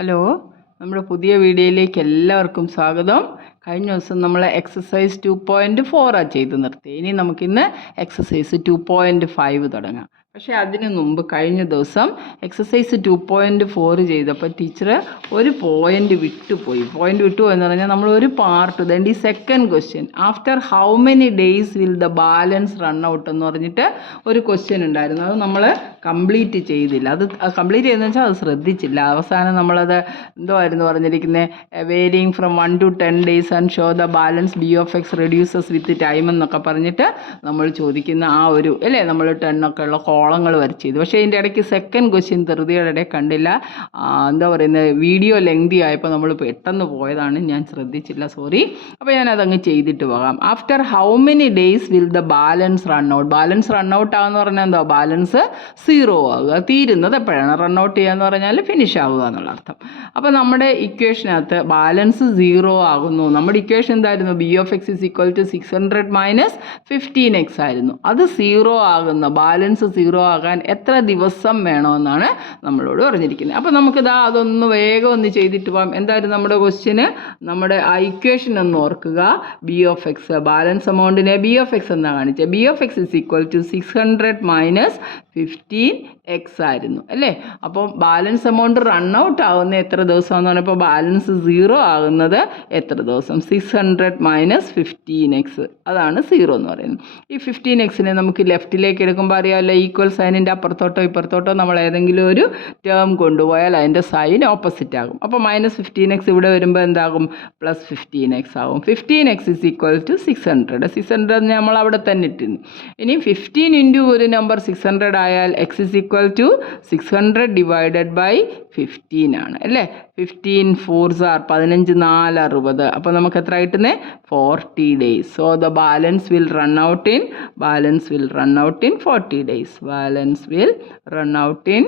Hello, നമ്മുടെ പുതിയ വീഡിയോയിലേക്ക് എല്ലാവർക്കും സ്വാഗതം. കഴിഞ്ഞ ദിവസം നമ്മൾ എക്സസൈസ് 2.4 ചെയ്ത് നിർത്തി. ഇനി നമുക്കിന്ന് എക്സസൈസ് 2.5 തുടങ്ങാം. പക്ഷേ അതിന് മുമ്പ് കഴിഞ്ഞ ദിവസം എക്സസൈസ് 2.4 ചെയ്തപ്പോൾ ടീച്ചർ ഒരു പോയിൻ്റ് വിട്ടുപോയി. എന്ന് പറഞ്ഞാൽ നമ്മൾ ഒരു പാർട്ട് ദെൻ ഈ second question after how many days will the balance run out എന്ന് പറഞ്ഞിട്ട് ഒരു ക്വസ്റ്റ്യൻ ഉണ്ടായിരുന്നു. അത് നമ്മൾ കംപ്ലീറ്റ് ചെയ്തില്ല. അത് കംപ്ലീറ്റ് ചെയ്തെന്ന് വെച്ചാൽ അത് ശ്രദ്ധിച്ചില്ല. അവസാനം നമ്മളത് എന്തോമായിരുന്നു പറഞ്ഞിരിക്കുന്നത്, varying from 1 to 10 days and show the balance B of X reduces with time എന്നൊക്കെ പറഞ്ഞിട്ട് നമ്മൾ ചോദിക്കുന്ന ആ ഒരു അല്ലേ, നമ്മൾ 10 ഒക്കെ ഉള്ള കോളങ്ങൾ വരച്ച് ചെയ്തു. പക്ഷേ ഇതിൻ്റെ ഇടയ്ക്ക് സെക്കൻഡ് ക്വസ്റ്റ്യൻ ധൃതിയുടെ ഇടയിൽ കണ്ടില്ല. എന്താ പറയുന്നത്, വീഡിയോ ലെങ്തി ആയപ്പോൾ നമ്മൾ പെട്ടെന്ന് പോയതാണ്, ഞാൻ ശ്രദ്ധിച്ചില്ല, സോറി. അപ്പോൾ ഞാനതങ്ങ് ചെയ്തിട്ട് പോകാം. After how many days will the balance run out. Balance run out ആകുമെന്ന് പറഞ്ഞാൽ എന്താ, ബാലൻസ് 0 ആകുക. തീരുന്നത് എപ്പോഴാണ്, റൺ ഔട്ട് ചെയ്യുക എന്ന് പറഞ്ഞാൽ ഫിനിഷ് ആവുക എന്നുള്ള അർത്ഥം. അപ്പോൾ നമ്മുടെ ഇക്വേഷനകത്ത് ബാലൻസ് 0 ആകുന്നു. നമ്മുടെ ഇക്വേഷൻ എന്തായിരുന്നു, B of X is equal to 600 minus 15x ആയിരുന്നു. അത് 0 ആകുന്ന, ബാലൻസ് 0 ആകാൻ എത്ര ദിവസം വേണമെന്നാണ് നമ്മളോട് പറഞ്ഞിരിക്കുന്നത്. അപ്പോൾ നമുക്കിതാ അതൊന്ന് വേഗം ഒന്ന് ചെയ്തിട്ട് പോകാം. എന്തായാലും നമ്മുടെ ക്വസ്റ്റ്യന്, നമ്മുടെ ആ ഇക്വേഷൻ ഒന്ന് ഓർക്കുക. ബി ഓഫ് എക്സ്, ബാലൻസ് എമൗണ്ടിനെ ബി ഓഫ് എക്സ് എന്നാണ് കാണിച്ചത്. B of X is equal to 600 minus 15x ആയിരുന്നു അല്ലേ. അപ്പോൾ ബാലൻസ് എമൗണ്ട് റൺ ഔട്ട് ആകുന്ന എത്ര ദിവസമെന്ന് പറഞ്ഞപ്പോൾ ബാലൻസ് 0 ആകുന്നത് എത്ര ദിവസം, 600 മൈനസ് 15x, അതാണ് 0 എന്ന് പറയുന്നത്. ഈ 15xനെ നമുക്ക് ലെഫ്റ്റിലേക്ക് എടുക്കുമ്പോൾ അറിയാമല്ലോ, ഈക്വൽ സൈനിൻ്റെ അപ്പുറത്തോട്ടോ ഇപ്പുറത്തോട്ടോ നമ്മൾ ഏതെങ്കിലും ഒരു ടേം കൊണ്ടുപോയാൽ അതിൻ്റെ സൈൻ ഓപ്പോസിറ്റ് ആകും. അപ്പോൾ മൈനസ് 15x ഇവിടെ വരുമ്പോൾ എന്താകും, പ്ലസ് 15x ആകും. 15x is equal to 600. 600 നമ്മൾ അവിടെ തന്നെ ഇട്ടിരുന്നു. ഇനി 15 ഇൻറ്റു ഒരു നമ്പർ 600 ആയാൽ x is equal to 600 divided by 15 ആണ് അല്ലേ. 15 4s are 15 4 60. അപ്പോൾ നമുക്ക് എത്ര കിട്ടുന്നത്, 40 days. So the balance will run out in 40 days. Balance will run out in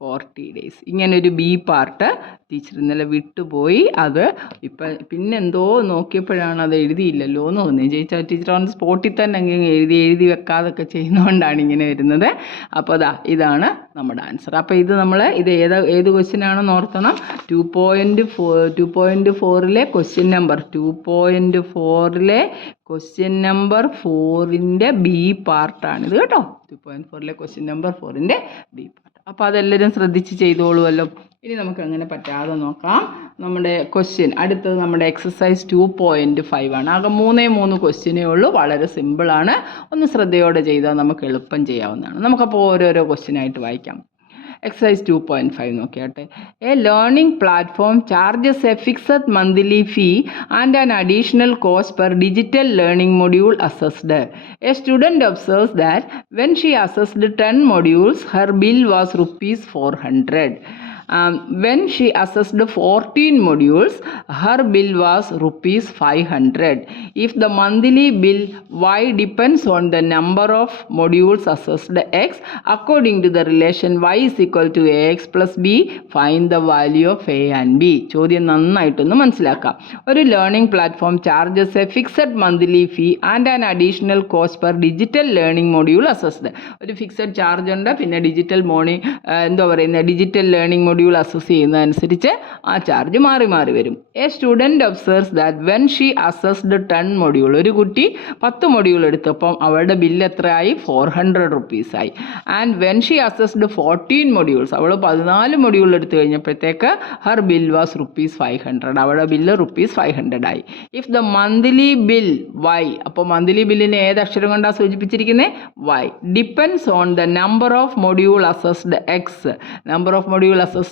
40 days. ഇങ്ങനൊരു ബി പാർട്ട് ടീച്ചർ ഇന്നലെ വിട്ടുപോയി. അത് ഇപ്പം പിന്നെന്തോ നോക്കിയപ്പോഴാണ് അത് എഴുതിയില്ലല്ലോ എന്ന് തോന്നി. ടീച്ചർ ഓൺ സ്പോട്ടിൽ തന്നെ അങ്ങ് എഴുതി വെക്കാതൊക്കെ ചെയ്യുന്നതുകൊണ്ടാണ് ഇങ്ങനെ വരുന്നത്. അപ്പോൾ ഇതാണ് നമ്മുടെ ആൻസർ. അപ്പോൾ ഇത് ഏത് ക്വസ്റ്റ്യൻ ആണെന്ന് ഓർത്തണം. 2.4ലെ ക്വസ്റ്റ്യൻ നമ്പർ 2.4ലെ ക്വസ്റ്റ്യൻ നമ്പർ 4ൻ്റെ ബി പാർട്ടാണിത് കേട്ടോ. 2.4ലെ ക്വസ്റ്റ്യൻ നമ്പർ 4ൻ്റെ ബി പാർട്ട്. അപ്പോൾ അതെല്ലാവരും ശ്രദ്ധിച്ച് ചെയ്തോളുമല്ലോ. ഇനി നമുക്ക് അങ്ങനെ പറ്റാതെ നോക്കാം. നമ്മുടെ ക്വസ്റ്റ്യൻ അടുത്തത് നമ്മുടെ എക്സസൈസ് 2.5 ആണ്. ആകെ 3 ക്വസ്റ്റ്യനേ ഉള്ളൂ. വളരെ സിമ്പിളാണ്. ഒന്ന് ശ്രദ്ധയോടെ ചെയ്താൽ നമുക്ക് എളുപ്പം ചെയ്യാവുന്നതാണ്. നമുക്കപ്പോൾ ഓരോരോ ക്വസ്റ്റ്യനായിട്ട് വായിക്കാം. എക്സസൈസ് 2.5 നോക്കിയാട്ടെ. A learning platform charges a fixed monthly fee and an additional cost per digital learning module assessed. A student observes that when she assessed 10 modules her bill was ₹400. When she assessed 14 modules, her bill was ₹500. If the monthly bill Y depends on the number of modules assessed X, according to the relation Y is equal to AX plus B, find the value of A and B. ചോദ്യം നന്നായിട്ടൊന്ന് മനസ്സിലാക്കാം. ഒരു learning platform charges a fixed monthly fee and an additional cost per digital learning module assessed. ഒരു fixed charge ഉണ്ട്, പിന്നെ digital digital learning module assess ചെയ്യുന്നതനുസരിച്ച് ആ charge മാറി വരും. A student observes that when she assessed 10 modules, ഒരു കുട്ടി 10 modules എടുത്തപ്പം അവളുടെ ബില്ല് എത്രയായി, ₹400 ആയി. And when she assessed 14 modules, അവൾ 14 modules എടുത്തു കഴിഞ്ഞപ്പോഴത്തേക്ക് ഹർ ബിൽ വാസ് ₹500. അവളുടെ ബില്ല് ₹500 ആയി. If the monthly bill Y, അപ്പോൾ മന്ത്ലി ബില്ലിനെ ഏത് അക്ഷരം കൊണ്ടാണ് സൂചിപ്പിച്ചിരിക്കുന്നത്, Y, depends on the number of module assessed X. Number of module assessed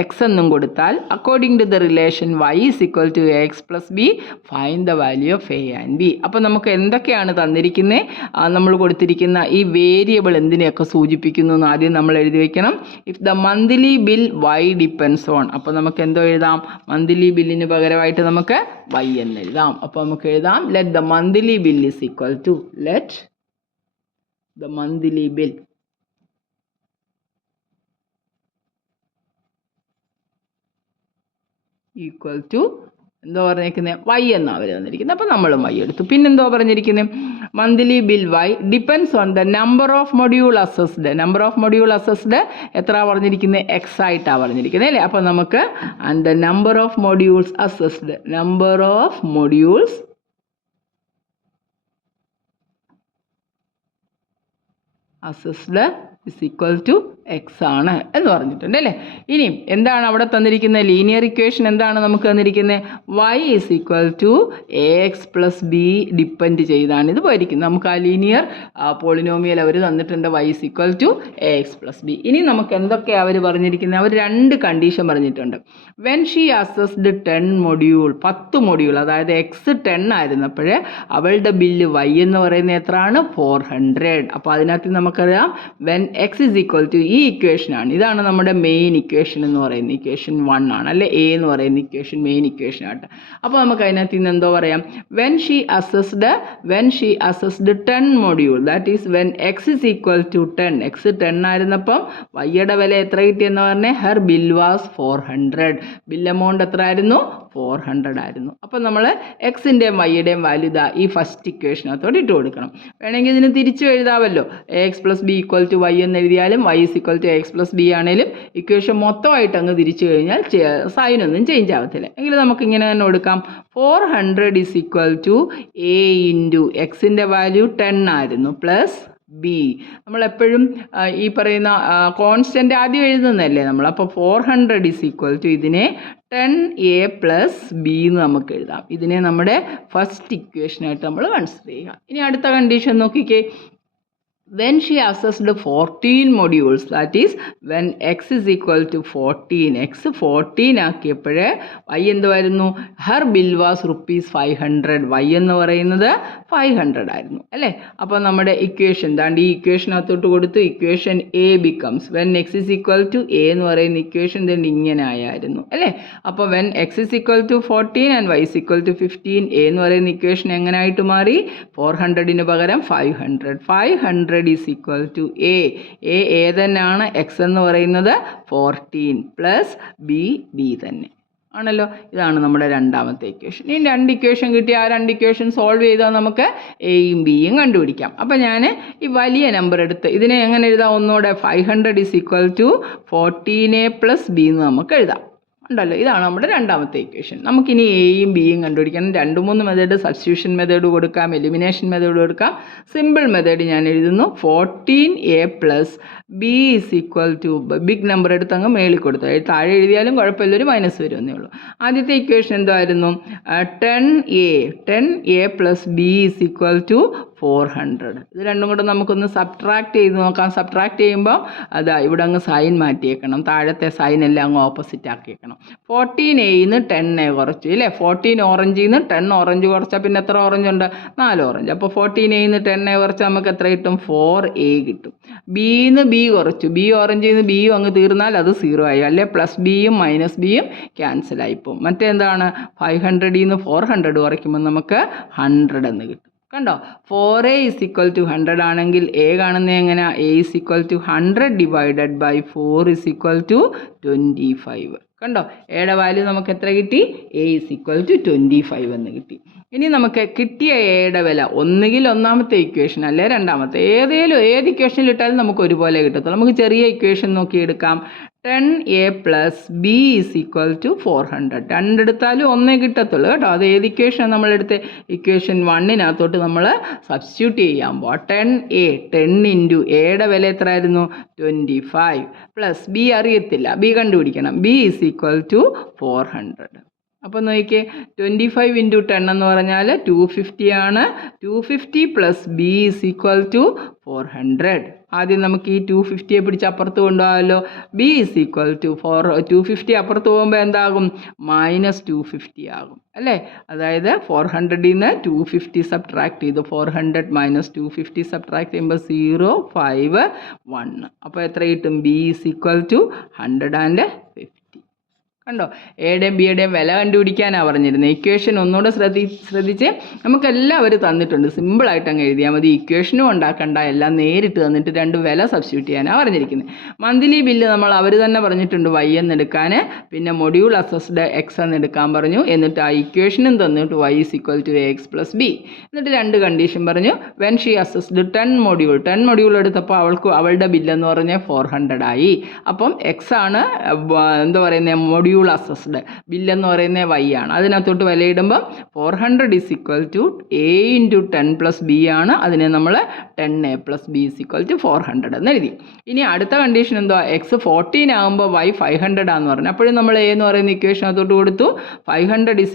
X എന്നും കൊടുത്താൽ according to the relation Y is equal to X plus B, find the value of A and B. അപ്പോൾ നമുക്ക് എന്തൊക്കെയാണ് തന്നിരിക്കുന്നത്, നമ്മൾ കൊടുത്തിരിക്കുന്ന ഈ variable എന്തിനെയൊക്കെ സൂചിപ്പിക്കുന്നു എന്ന് ആദ്യം നമ്മൾ എഴുതി വയ്ക്കണം. If the monthly bill y depends on, അപ്പോൾ നമുക്ക് എന്തോ എഴുതാം, മന്ത്ലി ബില്ലിന് പകരമായിട്ട് നമുക്ക് വൈ എന്ന് എഴുതാം. അപ്പോൾ നമുക്ക് എഴുതാം let the monthly bill is equal to, let the monthly bill equal to എന്തോ പറഞ്ഞിരിക്കുന്നത് വൈ എന്നാണ് അവർ തന്നിരിക്കുന്നത്. അപ്പോൾ നമ്മളും വൈ എടുത്തു. പിന്നെന്തോ പറഞ്ഞിരിക്കുന്നത് monthly bill y depends on the number of module assessed. Number of module assessed എത്ര പറഞ്ഞിരിക്കുന്നത് എക്സ് ആയിട്ടാണ് പറഞ്ഞിരിക്കുന്നത് അല്ലേ. അപ്പോൾ നമുക്ക് and the number of modules assessed, number of modules assessed is equal to x ആണ് എന്ന് പറഞ്ഞിട്ടുണ്ട് അല്ലേ. ഇനി എന്താണ് അവിടെ തന്നിരിക്കുന്നത് ലീനിയർ ഇക്വേഷൻ എന്താണ് നമുക്ക് തന്നിരിക്കുന്നത് y is equal to a X plus b depend ചെയ്താണ് ഇത് പോയിരിക്കുന്നത്. നമുക്ക് ആ ലീനിയർ പോളിനോമിയൽ അവർ തന്നിട്ടുണ്ട് y is equal to a X plus b. ഇനി നമുക്ക് എന്തൊക്കെയാണ് അവർ പറഞ്ഞിരിക്കുന്നത് അവർ 2 കണ്ടീഷൻ പറഞ്ഞിട്ടുണ്ട്. When she assessed 10 module 10 module അതായത് എക്സ് 10 ആയിരുന്നപ്പോൾ അവളുടെ ബില്ല് വൈ എന്ന് പറയുന്നത് എത്രയാണ് 400. അപ്പോൾ അതിനകത്ത് നമുക്കറിയാം when x is equal to ഈ ഇക്വേഷനാണ്. ഇതാണ് നമ്മുടെ മെയിൻ ഇക്വേഷൻ എന്ന് പറയുന്നത് ഇക്വേഷൻ 1 ആണ് അല്ലെ. എ എന്ന് പറയുന്ന ഇക്വേഷൻ മെയിൻ ഇക്വേഷൻ ആയിട്ട്. അപ്പോൾ നമുക്ക് അതിനകത്ത് നിന്ന് എന്തോ പറയാം when she assessed 10 module that is when x is equal to 10 x 10 ആയിരുന്നപ്പം വൈയുടെ വില എത്ര കിട്ടിയെന്ന് പറഞ്ഞാൽ her bill was 400. Bill amount എത്ര ആയിരുന്നു 400 ആയിരുന്നു. അപ്പോൾ നമ്മൾ എക്സിൻ്റെയും വൈയുടെയും വാല്യൂ ഇതാ ഈ ഫസ്റ്റ് ഇക്വേഷനകത്തോട് ഇട്ട് കൊടുക്കണം. വേണമെങ്കിൽ ഇതിന് തിരിച്ചു എഴുതാമല്ലോ A X plus B equal to Y എന്ന് എഴുതിയാലും Y is equal to X plus B ആണെങ്കിലും ഇക്വേഷൻ മൊത്തമായിട്ട് അങ്ങ് തിരിച്ചു കഴിഞ്ഞാൽ സൈനൊന്നും ചേഞ്ച് ആവത്തില്ല. എങ്കിൽ നമുക്ക് ഇങ്ങനെ തന്നെ കൊടുക്കാം 400 is equal to a into എക്സിൻ്റെ വാല്യൂ 10 ആയിരുന്നു പ്ലസ് ബി. നമ്മളെപ്പോഴും ഈ പറയുന്ന കോൺസ്റ്റൻ്റ് ആദ്യം എഴുതുന്നതല്ലേ നമ്മൾ. അപ്പോൾ 400 ഇസ് ഈക്വൽ ടു ഇതിനെ 10a പ്ലസ് ബി എന്ന് നമുക്ക് എഴുതാം. ഇതിനെ നമ്മുടെ ഫസ്റ്റ് ഇക്വേഷനായിട്ട് നമ്മൾ കൺസിഡർ ചെയ്യുക. ഇനി അടുത്ത കണ്ടീഷൻ നോക്കിക്കേ when she assessed 14 modules that is when x is equal to 14 x 14 ആക്കിയപ്പോഴേ y എന്തുവായിരുന്നു her bill was ₹500 y എന്ന് പറയുന്നത് 500 ആയിരുന്നു അല്ലേ. അപ്പോൾ നമ്മുടെ ഇക്വേഷൻ ദാണ്ട് ഈ ഇക്വേഷനകത്തോട്ട് കൊടുത്തു equation a becomes when x is equal to a എന്ന് പറയുന്ന ഇക്വേഷൻ ദാണ്ട് ഇങ്ങനെ ആയിരുന്നു അല്ലേ. അപ്പോൾ when x is equal to 14 and y is equal to 15 a എന്ന് പറയുന്ന ഇക്വേഷൻ എങ്ങനെ ആയിട്ട് മാറി 400ന് പകരം 500 is equal to a തന്നെയാണ് x എന്ന് പറയുന്നത് 14 പ്ലസ് ബി തന്നെ ആണല്ലോ. ഇതാണ് നമ്മുടെ രണ്ടാമത്തെ ഇക്വേഷൻ. ഈ 2 ഇക്വേഷൻ കിട്ടി ആ 2 ഇക്വേഷൻ സോൾവ് ചെയ്താൽ നമുക്ക് എയും ബിയും കണ്ടുപിടിക്കാം. അപ്പോൾ ഞാൻ ഈ വലിയ നമ്പർ എടുത്ത് ഇതിനെ എങ്ങനെ എഴുതാം ഒന്നുകൂടെ 500 is equal to 14a plus b എന്ന് നമുക്ക് എഴുതാം ഉണ്ടല്ലോ. ഇതാണ് നമ്മുടെ രണ്ടാമത്തെ ഇക്വേഷൻ. നമുക്കിനി എയും ബിയും കണ്ടുപിടിക്കണം. 2-3 മെത്തേഡ് സബ്സ്റ്റിറ്റ്യൂഷൻ മെത്തേഡ് കൊടുക്കാം, എലിമിനേഷൻ മെത്തേഡ് കൊടുക്കാം. സിമ്പിൾ മെത്തേഡ് ഞാൻ എഴുതുന്നു 14a plus B is equal to big number എടുത്ത് അങ്ങ് മേളിൽ കൊടുത്തു താഴെ എഴുതിയാലും കുഴപ്പമില്ല ഒരു മൈനസ് വരുമെന്നേ ഉള്ളൂ. ആദ്യത്തെ ഇക്വേഷൻ എന്തായിരുന്നു 10a plus B is equal to 400. ഇത് രണ്ടും കൂടെ നമുക്കൊന്ന് സബ്ട്രാക്ട് ചെയ്ത് നോക്കാം. സബ്ട്രാക്ട് ചെയ്യുമ്പോൾ അതാ ഇവിടെ അങ്ങ് സൈൻ മാറ്റിയേക്കണം. താഴത്തെ സൈൻ എല്ലാം അങ്ങ് ഓപ്പോസിറ്റ് ആക്കിയേക്കണം. 14a 10a കുറച്ചു ഇല്ലേ. 14 ഓറഞ്ചിൽ നിന്ന് 10 ഓറഞ്ച് കുറച്ചാൽ പിന്നെ എത്ര ഓറഞ്ച് ഉണ്ട് 4 ഓറഞ്ച്. അപ്പോൾ 14a 10a കുറച്ചാൽ നമുക്ക് എത്ര കിട്ടും 4a കിട്ടും. ബിന്ന് ബി കുറച്ചു ബി ഓറഞ്ചിൽ നിന്ന് ബിയും അങ്ങ് തീർന്നാൽ അത് 0 ആയി അല്ലേ. പ്ലസ് ബിയും മൈനസ് ബിയും ക്യാൻസലായിപ്പോവും. മറ്റെന്താണ് 500 400 കുറയ്ക്കുമ്പോൾ നമുക്ക് 100 എന്ന് കിട്ടും. കണ്ടോ 4a is equal to 100 ആണെങ്കിൽ a കാണുന്നത് എങ്ങനെ a is equal to 100 divided by 4 is equal to 25. കണ്ടോ എയുടെ വാല്യൂ നമുക്ക് എത്ര കിട്ടി a is equal to 25 എന്ന് കിട്ടി. ഇനി നമുക്ക് കിട്ടിയ എയുടെ വില ഒന്നുകിൽ ഒന്നാമത്തെ ഇക്വേഷൻ അല്ലെ രണ്ടാമത്തെ ഏത് ഇക്വേഷനിൽ ഇട്ടാലും നമുക്ക് ഒരുപോലെ കിട്ടത്തുള്ളൂ. നമുക്ക് ചെറിയ ഇക്വേഷൻ നോക്കിയെടുക്കാം. 10a plus B is equal to 400. രണ്ടെടുത്താലും ഒന്നേ കിട്ടത്തുള്ളൂ കേട്ടോ. അത് ഏത് ഇക്വേഷൻ നമ്മളെടുത്ത് ഇക്വേഷൻ 1നകത്തോട്ട് നമ്മൾ സബ്സ്റ്റിറ്റ്യൂട്ട് ചെയ്യാൻ പോവാം. 10 ഇൻറ്റു എയുടെ വില എത്ര ആയിരുന്നു 25 പ്ലസ് ബി അറിയത്തില്ല ബി കണ്ടുപിടിക്കണം. B is equal to 400. അപ്പോൾ നോക്കിക്കേ 25 ഇൻറ്റു 10 എന്ന് പറഞ്ഞാൽ 250 ആണ്. 250 plus B is equal to 400. ആദ്യം നമുക്ക് ഈ 250യെ പിടിച്ച് അപ്പുറത്ത് കൊണ്ടുപോകാമല്ലോ. ബി ഈസ് ഈക്വൽ ടു 250 അപ്പുറത്ത് പോകുമ്പോൾ എന്താകും -250 ആകും അല്ലേ. അതായത് 400ൽ നിന്ന് 250 സബ്ട്രാക്ട് ചെയ്തു. 400 - 250 സബ്ട്രാക്ട് ചെയ്യുമ്പോൾ 0 5 1. അപ്പോൾ എത്ര കിട്ടും ബി ഈസ് ഈക്വൽ ടു 150. കണ്ടോ, എയുടെയും ബിയുടെയും വില കണ്ടുപിടിക്കാനാണ് പറഞ്ഞിരുന്നത്. ഇക്വേഷൻ ഒന്നുകൂടെ ശ്രദ്ധിച്ച് നമുക്കെല്ലാവരും തന്നിട്ടുണ്ട്. സിമ്പിളായിട്ട് അങ്ങ് എഴുതിയാൽ മതി. ഇക്വേഷനും ഉണ്ടാക്കണ്ട, എല്ലാം നേരിട്ട് തന്നിട്ട് രണ്ട് വില സബ്സ്റ്റിറ്റ്യൂട്ട് ചെയ്യാനാണ് പറഞ്ഞിരിക്കുന്നത്. മന്ത്ലി ബില്ല് അവർ തന്നെ പറഞ്ഞിട്ടുണ്ട് y എന്നെടുക്കാൻ, പിന്നെ മൊഡ്യൂൾ അസസ്ഡ് x എന്നെടുക്കാൻ പറഞ്ഞു. എന്നിട്ട് ആ ഇക്വേഷനും തന്നിട്ട് y = ax + b. എന്നിട്ട് രണ്ട് കണ്ടീഷൻ പറഞ്ഞു. വെൻ ഷീ അസസ്ഡ് 10 മൊഡ്യൂൾ എടുത്തപ്പോൾ അവളുടെ ബില്ലെന്ന് പറഞ്ഞാൽ 400 ആയി. അപ്പം എക്സ് ആണ് എന്താ പറയുന്നത്, മൊഡ്യൂൾ അസസ്ഡ്. ബില്ലെന്ന് പറയുന്നത് y ആണ്. അതിനകത്തോട്ട് വിലയിടുമ്പം 400 = a × 10 + b ആണ്. അതിനെ നമ്മൾ 10a + b = 400 എന്ന് എഴുതി. ഇനി അടുത്ത കണ്ടീഷൻ എന്തോ, എക്സ് 14 ആകുമ്പോൾ y 500 ആണെന്ന് പറഞ്ഞു. അപ്പോഴും നമ്മൾ a എന്ന് പറയുന്ന ഇക്വേഷനകത്തോട്ട് കൊടുത്തു 500 =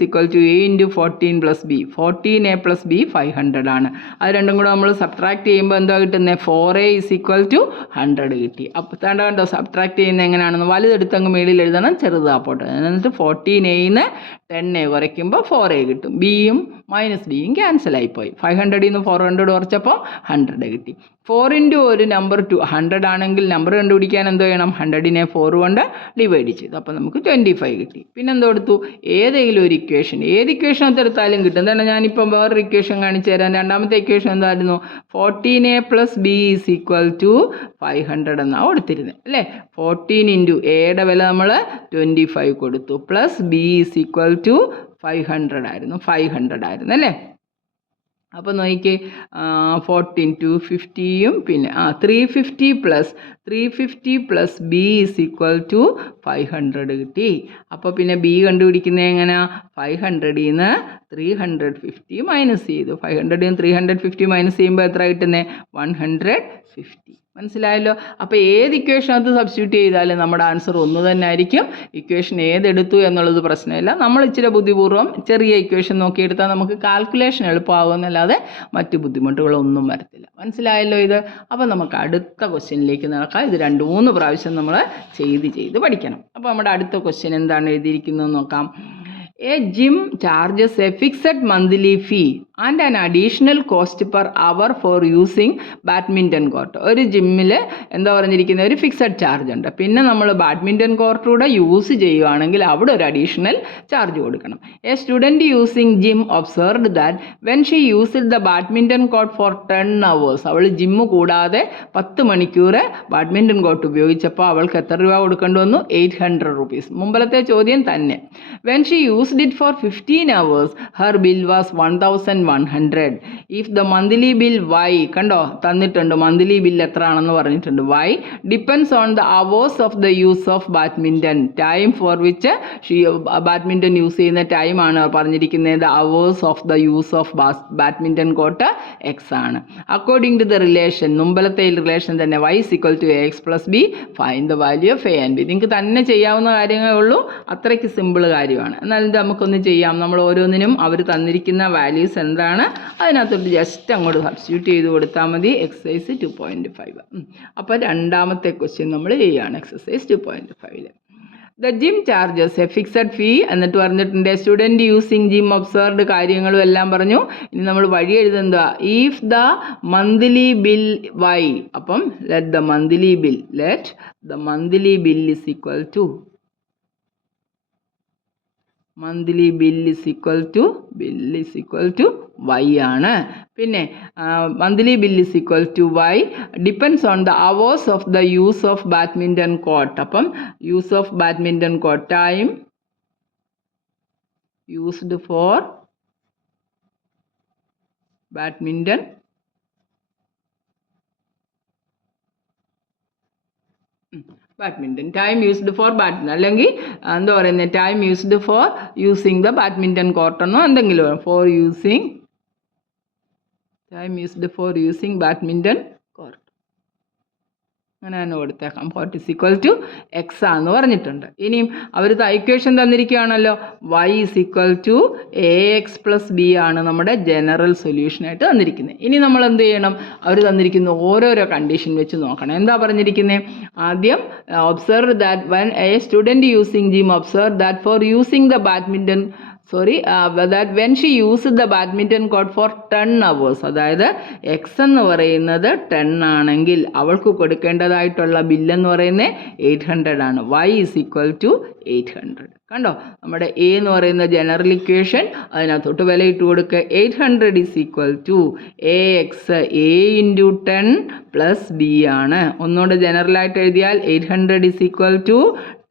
a × 14 + b. 14a + b 500 ആണ്. അത് രണ്ടും കൂടെ നമ്മൾ സബ്ട്രാക്ട് ചെയ്യുമ്പോൾ എന്താ കിട്ടുന്നത്, 4a = 100 കിട്ടി. അപ്പോൾ കണ്ടോ സബ്ട്രാക്ട് ചെയ്യുന്നത് എങ്ങനെയാണെന്ന്. വലുതെടുത്തങ്ങ് മേളിൽ എഴുതണം, ചെറുതാ പോട്ടെ. എന്നിട്ട് 14a ന്ന് 10a കുറയ്ക്കുമ്പോൾ 4a കിട്ടും. ബിയും -bയും ക്യാൻസലായിപ്പോയി. 500 ന്ന് 400 കുറച്ചപ്പോൾ 100 കിട്ടി. 4 × ഒരു നമ്പർ 100 ആണെങ്കിൽ നമ്പർ കണ്ടുപിടിക്കാൻ എന്തോ ചെയ്യണം, 100നെ 4 കൊണ്ട് ഡിവൈഡ് ചെയ്തു. അപ്പോൾ നമുക്ക് 25 കിട്ടി. പിന്നെ എന്തോ എടുത്തു, ഏതെങ്കിലും ഒരു ഇക്വേഷൻ, ഏത് ഇക്വേഷൻ എടുത്താലും കിട്ടും. എന്താണ്, ഞാനിപ്പം വേറൊരു ഇക്വേഷൻ കാണിച്ചു തരാം. രണ്ടാമത്തെ ഇക്വേഷൻ എന്തായിരുന്നു, 14a + b = 500 എന്നാണ് കൊടുത്തിരുന്നത് അല്ലേ. 14 × എയുടെ വില നമ്മൾ 25 കൊടുത്തു, പ്ലസ് b = 500 ആയിരുന്നു അല്ലേ. അപ്പോൾ നോക്കിക്കേ, 14 250യും പിന്നെ 350 + b = 500 കിട്ടി. അപ്പോൾ പിന്നെ b കണ്ടുപിടിക്കുന്നത് എങ്ങനെയാ, 500 ന്ന് 350 മൈനസ് ചെയ്തു. 500 ന്ന് 350 മൈനസ് ചെയ്യുമ്പോൾ എത്ര കിട്ടുന്നത്, 150. മനസ്സിലായല്ലോ. അപ്പോൾ ഏത് ഇക്വേഷൻ അത് സബ്സ്റ്റിറ്റ്യൂട്ട് ചെയ്താലും നമ്മുടെ ആൻസർ ഒന്ന് തന്നെ ആയിരിക്കും. ഇക്വേഷൻ ഏതെടുത്തു എന്നുള്ളത് പ്രശ്നമില്ല. നമ്മൾ ഇച്ചിരി ബുദ്ധിപൂർവ്വം ചെറിയ ഇക്വേഷൻ നോക്കിയെടുത്താൽ നമുക്ക് കാൽക്കുലേഷൻ എളുപ്പമാകുമെന്നല്ലാതെ മറ്റു ബുദ്ധിമുട്ടുകളൊന്നും വരത്തില്ല. മനസ്സിലായല്ലോ ഇത്. അപ്പോൾ നമുക്ക് അടുത്ത ക്വസ്റ്റ്യനിലേക്ക് നടക്കാം. ഇത് 2-3 പ്രാവശ്യം നമ്മൾ ചെയ്ത് പഠിക്കണം. അപ്പോൾ നമ്മുടെ അടുത്ത ക്വസ്റ്റ്യൻ എന്താണ് എഴുതിയിരിക്കുന്നത് നോക്കാം. A gym charges a fixed monthly fee and an additional cost per hour for using badminton court. ഒരു ജിമ്മിൽ എന്താ പറഞ്ഞിരിക്കുന്നത്, ഒരു ഫിക്സഡ് ചാർജ് ഉണ്ട്. പിന്നെ നമ്മൾ ബാഡ്മിൻ്റൺ കോർട്ടൂടെ യൂസ് ചെയ്യുകയാണെങ്കിൽ അവിടെ ഒരു അഡീഷണൽ ചാർജ് കൊടുക്കണം. A student using gym observed that when she used the badminton court for 10 hours. അവൾ ജിമ്മ് കൂടാതെ 10 മണിക്കൂർ ബാഡ്മിൻ്റൺ കോർട്ട് ഉപയോഗിച്ചപ്പോൾ അവൾക്ക് എത്ര രൂപ കൊടുക്കേണ്ടി വന്നു, 800 rupees. മുമ്പലത്തെ ചോദ്യം തന്നെ. When she used it for 15 hours, her bill was 1100. If the monthly bill y, കണ്ടോ തന്നിട്ടുണ്ട്, മന്ത്ലി ബിൽ എത്ര ആണെന്ന് പറഞ്ഞിട്ടുണ്ട്. y depends on the hours of the use of badminton. Time for which badminton use ചെയ്യുന്ന time ആണ് പറഞ്ഞിരിക്കുന്നത്. the hours of the use of badminton court x ആണ്. According to the relation, മുമ്പലത്തെ relation തന്നെ, y = ax + b, find the value of a and b. നിങ്ങൾക്ക് തന്നെ ചെയ്യാവുന്ന കാര്യങ്ങളേ ഉള്ളൂ, അത്രയ്ക്ക് സിമ്പിൾ കാര്യമാണ്. എന്നാൽ നമുക്കൊന്ന് ചെയ്യാം. നമ്മൾ ഓരോന്നിനും അവർ തന്നിരിക്കുന്ന വാല്യൂസ് എന്താണ് അതിനകത്തോട്ട് ജസ്റ്റ് അങ്ങോട്ട് സബ്സ്റ്റിറ്റ്യൂട്ട് ചെയ്ത് കൊടുത്താൽ മതി. എക്സസൈസ് 2.5. അപ്പോൾ രണ്ടാമത്തെ ക്വസ്റ്റ്യൻ നമ്മൾ ചെയ്യുകയാണ്. Exercise 2.5. The gym charges a fixed fee എന്നിട്ട് പറഞ്ഞിട്ടുണ്ട്. സ്റ്റുഡൻറ്റ് യൂസിങ് ജിം ഒബ്സർവ്ഡ് കാര്യങ്ങളും എല്ലാം പറഞ്ഞു. ഇനി നമ്മൾ വഴി എഴുതുന്നതാ, if the monthly bill Y. അപ്പം let the monthly bill is equal to y ആണ്. പിന്നെ monthly bill is equal to y depends on the hours of the use of badminton court. അപ്പം use of badminton court, time used for badminton time used for badminton, അല്ലെങ്കിൽ എന്താ പറയുന്നത്, time used for using the badminton court എന്നോ എന്തെങ്കിലും, time used for using badminton court അങ്ങനെ തന്നെ കൊടുത്തേക്കാം. Fort is equal to X ആണെന്ന് പറഞ്ഞിട്ടുണ്ട്. ഇനിയും അവർ ഇക്വേഷൻ തന്നിരിക്കുകയാണല്ലോ, y is equal to ax + b ആണ് നമ്മുടെ ജനറൽ സൊല്യൂഷനായിട്ട് തന്നിരിക്കുന്നത്. ഇനി നമ്മൾ എന്ത് ചെയ്യണം, അവർ തന്നിരിക്കുന്ന ഓരോരോ കണ്ടീഷൻ വെച്ച് നോക്കണം. എന്താ പറഞ്ഞിരിക്കുന്നത്, ആദ്യം observe that when a student using gym observe that for using the badminton that when she used the badminton court for 10 hours, അതായത് എക്സ് എന്ന് പറയുന്നത് 10 ആണെങ്കിൽ അവൾക്ക് കൊടുക്കേണ്ടതായിട്ടുള്ള ബില്ലെന്ന് പറയുന്നത് 800 ആണ്. y is equal to 800. കണ്ടോ, നമ്മുടെ എ എന്ന് പറയുന്ന ജനറൽ ഇക്വേഷൻ, അതിനകത്തോട്ട് വില ഇട്ട് കൊടുക്കുക. 800 is equal to ax, a into 10 plus b ആണ്. ഒന്നുകൊണ്ട് ജനറലായിട്ട് എഴുതിയാൽ 800 is equal to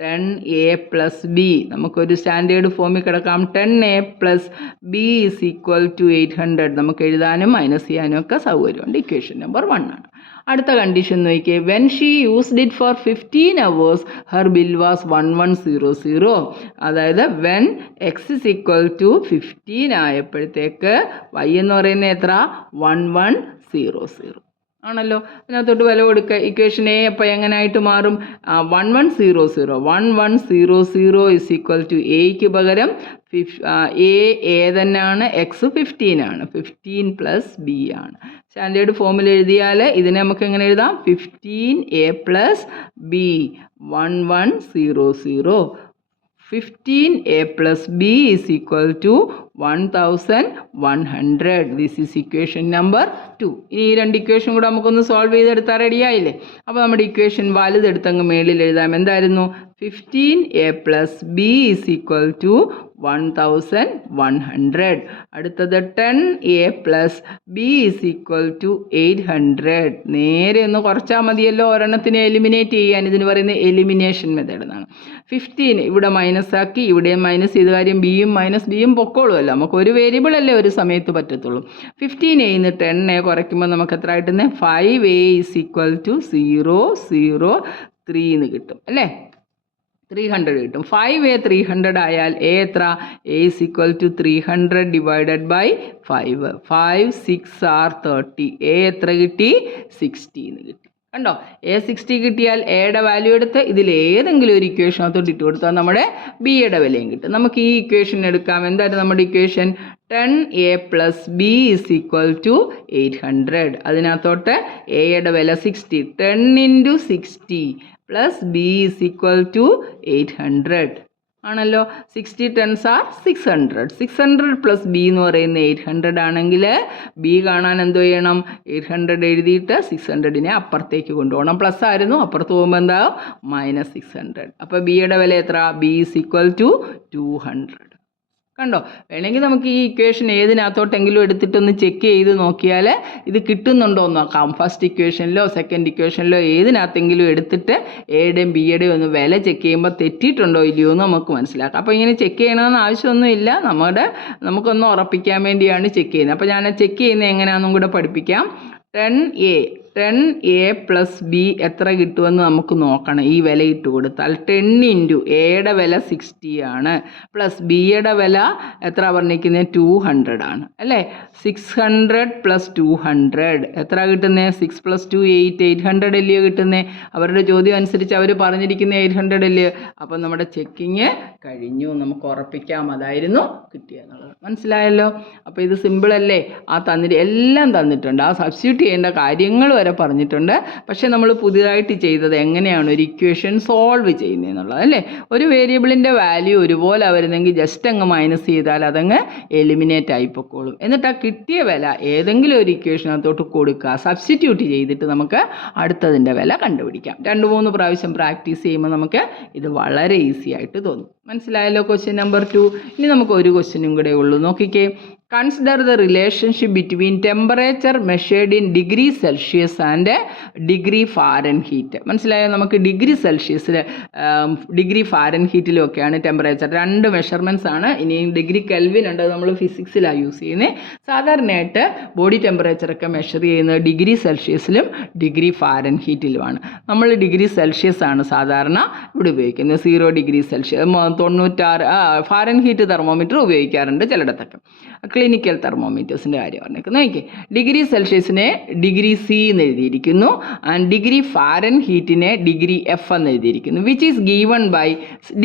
10a plus b. നമുക്കൊരു സ്റ്റാൻഡേർഡ് ഫോമിൽ കിടക്കാം. 10a plus b is equal to 800. നമുക്ക് എഴുതാനും മൈനസ് ചെയ്യാനും ഒക്കെ സൗകര്യമുണ്ട്. ഇക്വേഷൻ നമ്പർ 1 ആണ്. അടുത്ത കണ്ടീഷൻ നോക്കിയേ. When she used it for 15 hours her bill was 1100. അതായത് when x is equal to 15 ആയപ്പോഴത്തേക്ക് വൈ എന്ന് പറയുന്നത് എത്ര? 1100 ആണല്ലോ. അതിനകത്തോട്ട് വില കൊടുക്കുക. ഇക്വേഷൻ എ അപ്പോൾ എങ്ങനെയായിട്ട് മാറും? 1100 ഇസ് ഈക്വൽ ടു എയ്ക്ക് പകരം എ തന്നെയാണ്, എക്സ് 15 ആണ്. 15 പ്ലസ് ബി ആണ്. സ്റ്റാൻഡേർഡ് ഫോമിൽ എഴുതിയാൽ ഇതിനെ നമുക്ക് എങ്ങനെ എഴുതാം? 15a plus B 1100. 15a plus b is equal to 1100. This is equation number 2. ഇനി ഈ രണ്ട് ഇക്വേഷൻ കൂടെ നമുക്കൊന്ന് സോൾവ് ചെയ്തെടുത്താൽ റെഡിയായില്ലേ? അപ്പോൾ നമ്മുടെ ഇക്വേഷൻ വലുതെടുത്തങ്ങ് മേളിൽ എഴുതാം. എന്തായിരുന്നു? 15a plus b is equal to 1100. അടുത്തത് 10a plus b is equal to 800. നേരെ ഒന്ന് കുറച്ചാൽ മതിയല്ലോ ഒരെണ്ണത്തിനെ എലിമിനേറ്റ് ചെയ്യാൻ. ഇതിന് പറയുന്നത് എലിമിനേഷൻ മെത്തേഡ് എന്നാണ്. 15 ഇവിടെ മൈനസ് ആക്കി, ഇവിടെയും മൈനസ് ചെയ്ത കാര്യം ബിയും മൈനസ് ബിയും പൊക്കോളുമല്ലോ. നമുക്ക് ഒരു വേരിയബിൾ അല്ലേ ഒരു സമയത്ത് പറ്റത്തുള്ളൂ. 15a നിന്ന് 10a കുറയ്ക്കുമ്പോൾ നമുക്ക് എത്ര കിട്ടുന്നത്? 5a is equal to 003 എന്ന് കിട്ടും അല്ലേ? 300 കിട്ടും. 5a 300 ആയാൽ a എത്ര? a is equal to 300 divided by 5. 5 6 are 30. a എത്ര കിട്ടി? 60 എന്ന് കിട്ടി. കണ്ടോ, a 60 കിട്ടിയാൽ എയുടെ വാല്യൂ എടുത്ത് ഇതിൽ ഏതെങ്കിലും ഒരു ഇക്വേഷനകത്തോട്ട് ഇട്ട് കൊടുത്താൽ നമ്മുടെ ബിയുടെ വിലയും കിട്ടും. നമുക്ക് ഈ ഇക്വേഷൻ എടുക്കാം. എന്തായിരുന്നു നമ്മുടെ equation? 10a plus b is equal to 800. അതിനകത്തോട്ട് എയുടെ വില 60. 10 into 60 plus b is equal to 800 ആണല്ലോ. 60 10s are 600. 600 plus b എന്ന് പറയുന്നത് 800 ആണെങ്കിൽ b കാണാൻ എന്തോ ചെയ്യണം? 800 എഴുതിയിട്ട് 600നെ അപ്പുറത്തേക്ക് കൊണ്ടുപോകണം. പ്ലസ് ആയിരുന്നു, അപ്പുറത്ത് പോകുമ്പോൾ എന്താവും? -600. അപ്പോൾ ബിയുടെ വില എത്ര? b is equal to 200. കണ്ടോ, വേണമെങ്കിൽ നമുക്ക് ഈ ഇക്വേഷൻ ഏതിനകത്തോട്ടെങ്കിലും എടുത്തിട്ടൊന്ന് ചെക്ക് ചെയ്ത് നോക്കിയാൽ ഇത് കിട്ടുന്നുണ്ടോ എന്ന് നോക്കാം. ഫസ്റ്റ് ഇക്വേഷനിലോ സെക്കൻഡ് ഇക്വേഷനിലോ ഏതിനകത്തെങ്കിലും എടുത്തിട്ട് എയുടെയും ബിയുടെയും ഒന്ന് വില ചെക്ക് ചെയ്യുമ്പോൾ തെറ്റിയിട്ടുണ്ടോ ഇല്ലയോ എന്ന് നമുക്ക് മനസ്സിലാക്കാം. അപ്പോൾ ഇങ്ങനെ ചെക്ക് ചെയ്യണമെന്ന് ആവശ്യമൊന്നുമില്ല, നമുക്കൊന്ന് ഉറപ്പിക്കാൻ വേണ്ടിയാണ് ചെക്ക് ചെയ്യുന്നത്. അപ്പോൾ ഞാൻ ചെക്ക് ചെയ്യുന്നത് എങ്ങനെയാണെന്നും കൂടെ പഠിപ്പിക്കാം. 10a plus b എത്ര കിട്ടുമെന്ന് നമുക്ക് നോക്കണം. ഈ വില ഇട്ട് കൊടുത്താൽ 10 ഇൻറ്റു എയുടെ വില 60 ആണ്, പ്ലസ് ബിയുടെ വില എത്ര പറഞ്ഞിരിക്കുന്നത്? 200 ആണ് അല്ലേ? 600 പ്ലസ് 200 എത്ര കിട്ടുന്നത്? 6 + 2 8. 800 അല്ലയോ കിട്ടുന്നത്? അവരുടെ ചോദ്യം അനുസരിച്ച് അവർ പറഞ്ഞിരിക്കുന്ന 800 അല്ലയോ? അപ്പം നമ്മുടെ ചെക്കിങ് കഴിഞ്ഞു, നമുക്ക് ഉറപ്പിക്കാം അതായിരുന്നു കിട്ടിയെന്നുള്ളത്. മനസ്സിലായല്ലോ? അപ്പോൾ ഇത് സിമ്പിളല്ലേ? എല്ലാം തന്നിട്ടുണ്ട്, ആ സബ്സ്റ്റിറ്റ്യൂട്ട് ചെയ്യേണ്ട കാര്യങ്ങൾ വരെ പറഞ്ഞിട്ടുണ്ട്. പക്ഷേ നമ്മൾ പുതിയതായിട്ട് ചെയ്തത് എങ്ങനെയാണ് ഒരു ഇക്വേഷൻ സോൾവ് ചെയ്യുന്നതെന്നുള്ളത് അല്ലേ? ഒരു വേരിയബിളിൻ്റെ വാല്യൂ ഒരുപോലെ വരുന്നെങ്കിൽ ജസ്റ്റ് അങ്ങ് മൈനസ് ചെയ്താൽ അതങ്ങ് എലിമിനേറ്റ് ആയി പൊക്കോളും. എന്നിട്ട് ആ കിട്ടിയ വില ഏതെങ്കിലും ഒരു ഇക്വേഷനകത്തോട്ട് കൊടുക്കുക, സബ്സ്റ്റിറ്റ്യൂട്ട് ചെയ്തിട്ട് നമുക്ക് അടുത്തതിൻ്റെ വില കണ്ടുപിടിക്കാം. 2-3 പ്രാവശ്യം പ്രാക്ടീസ് ചെയ്യുമ്പോൾ നമുക്ക് ഇത് വളരെ ഈസി ആയിട്ട് തോന്നും. മനസ്സിലായല്ലോ? Question number 2. ഇനി നമുക്ക് ഒരു ക്വസ്റ്റ്യനും കൂടെ ഉള്ളൂ. നോക്കിക്കേ. Consider the relationship between temperature measured in degree Celsius and degree Fahrenheit. മനസ്സിലായോ? നമുക്ക് ഡിഗ്രി സെൽഷ്യസിൽ ഡിഗ്രി ഫാരൻഹീറ്റിലും ഒക്കെയാണ് ടെമ്പറേച്ചർ. 2 മെഷർമെൻറ്റ്സ് ആണ്. ഇനി ഡിഗ്രി കെൽവിൻ ഉണ്ട്, അത് നമ്മൾ ഫിസിക്സിലാണ് യൂസ് ചെയ്യുന്നത്. സാധാരണയായിട്ട് ബോഡി ടെമ്പറേച്ചറൊക്കെ മെഷർ ചെയ്യുന്നത് ഡിഗ്രി സെൽഷ്യസിലും ഡിഗ്രി ഫാരൻഹീറ്റിലുമാണ്. നമ്മൾ ഡിഗ്രി സെൽഷ്യസ് ആണ് സാധാരണ ഇവിടെ ഉപയോഗിക്കുന്നത്. 0 ഡിഗ്രി സെൽഷ്യസ് 96 ഫാരൻഹീറ്റ് തെർമോമീറ്റർ ഉപയോഗിക്കാറുണ്ട് ചിലയിടത്തൊക്കെ. ക്ലിനിക്കൽ തെർമോമീറ്റേഴ്സിൻ്റെ കാര്യം പറഞ്ഞേക്കുന്നത്. നോക്കിയേ, ഡിഗ്രി സെൽഷ്യസിനെ ഡിഗ്രി സി എന്ന് എഴുതിയിരിക്കുന്നു, ആൻഡ് ഡിഗ്രി ഫാരൻഹീറ്റിനെ ഡിഗ്രി എഫ് എന്ന് എഴുതിയിരിക്കുന്നു. Which is given by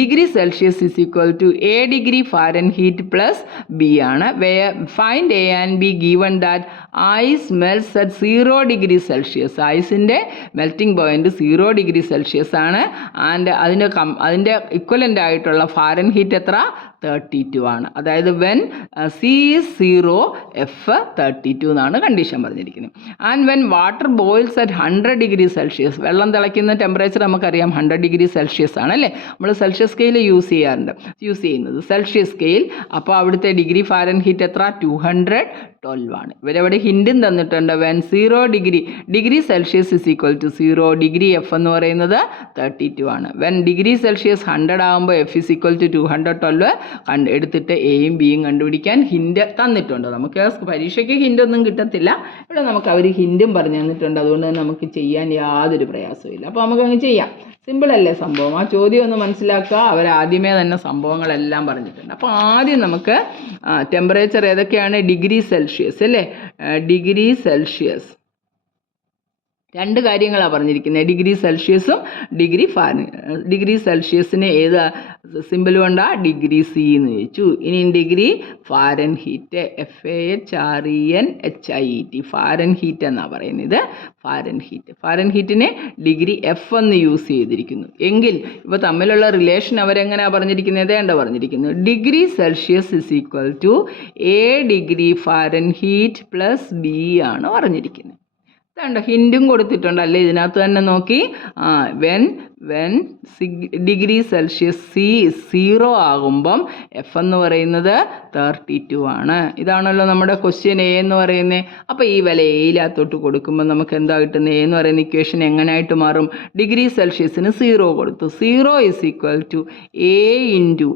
degree Celsius is equal to A degree Fahrenheit plus B ആണ്. Find A and B given that ice melts at 0 degree Celsius. ഐസിൻ്റെ melting point 0 degree Celsius ആണ്. And അതിൻ്റെ equivalent ആയിട്ടുള്ള Fahrenheit എത്ര? 32 ആണ്. അതായത് when C is 0 F 32 എന്നാണ് condition പറഞ്ഞിരിക്കുന്നത്. And when water boils at 100 degree Celsius, വെള്ളം തിളയ്ക്കുന്ന ടെമ്പറേച്ചർ നമുക്കറിയാം 100 ഡിഗ്രി സെൽഷ്യസ് ആണ് അല്ലേ. നമ്മൾ സെൽഷ്യസ് സ്കെയിൽ യൂസ് ചെയ്യുന്നത് സെൽഷ്യസ് സ്കെയിൽ. അപ്പോൾ അവിടുത്തെ ഡിഗ്രി ഫാരൻഹീറ്റ് എത്ര? 212 ആണ്. ഇവരവിടെ ഹിൻറ്റും തന്നിട്ടുണ്ട്. When 0 degree Celsius is equal to 0, degree F എന്ന് പറയുന്നത് 32 ആണ്. വെൻ ഡിഗ്രി സെൽഷ്യസ് 100 ആകുമ്പോൾ എഫ് ഇസ് ഈക്വൽ ടു 212 എടുത്തിട്ട് എയും ബിയും കണ്ടുപിടിക്കാൻ ഹിൻറ്റ് തന്നിട്ടുണ്ട്. നമുക്ക് പരീക്ഷയ്ക്ക് ഹിൻറ്റൊന്നും കിട്ടത്തില്ല. ഇവിടെ നമുക്ക് അവർ ഹിൻറ്റും പറഞ്ഞു തന്നിട്ടുണ്ട്. അതുകൊണ്ട് തന്നെ നമുക്ക് ചെയ്യാൻ യാതൊരു പ്രയാസവും ഇല്ല. അപ്പോൾ നമുക്കങ്ങ് ചെയ്യാം. സിമ്പിളല്ലേ സംഭവം? ആ ചോദ്യം ഒന്ന് മനസ്സിലാക്കുക. അവർ ആദ്യമേ തന്നെ സംഭവങ്ങളെല്ലാം പറഞ്ഞിട്ടുണ്ട്. അപ്പോൾ ആദ്യം നമുക്ക് ടെമ്പറേച്ചർ ഏതൊക്കെയാണ്? ഡിഗ്രി സെൽഷ്യസ് അല്ലേ. ഡിഗ്രി സെൽഷ്യസ് രണ്ട് കാര്യങ്ങളാണ് പറഞ്ഞിരിക്കുന്നത്. ഡിഗ്രി സെൽഷ്യസും ഡിഗ്രി സെൽഷ്യസിന് ഏത് സിമ്പിൾ കൊണ്ടാ? ഡിഗ്രി സി എന്ന് ചോദിച്ചു. ഇനി ഡിഗ്രി ഫാരൻഹീറ്റ്, FARENHEIT, ഫാരൻഹീറ്റ് എന്നാണ് പറയുന്നത്. ഫാരൻഹീറ്റിനെ ഡിഗ്രി എഫ് എന്ന് യൂസ് ചെയ്തിരിക്കുന്നു. എങ്കിൽ ഇവ തമ്മിലുള്ള റിലേഷൻ അവരെങ്ങനെയാണ് പറഞ്ഞിരിക്കുന്നത്? പറഞ്ഞിരിക്കുന്നത് degree Celsius is equal to A degree Fahrenheit plus B ആണ് പറഞ്ഞിരിക്കുന്നത്. ഇതുണ്ട്, ഹിൻറ്റും കൊടുത്തിട്ടുണ്ട് അല്ലേ ഇതിനകത്ത് തന്നെ നോക്കി. വെൻ ഡിഗ്രി സെൽഷ്യസ് സി 0 ആകുമ്പം എഫ് എന്ന് പറയുന്നത് 32 ആണ്. ഇതാണല്ലോ നമ്മുടെ ക്വസ്റ്റ്യൻ എ എന്ന് പറയുന്നത്. അപ്പോൾ ഈ വില എയിലകത്തോട്ട് കൊടുക്കുമ്പോൾ നമുക്ക് എന്താ കിട്ടുന്നത്? എ എന്ന് പറയുന്ന ഇക്വേഷൻ എങ്ങനെയായിട്ട് മാറും? ഡിഗ്രി സെൽഷ്യസിന് 0 കൊടുത്തു. 0 is equal to A into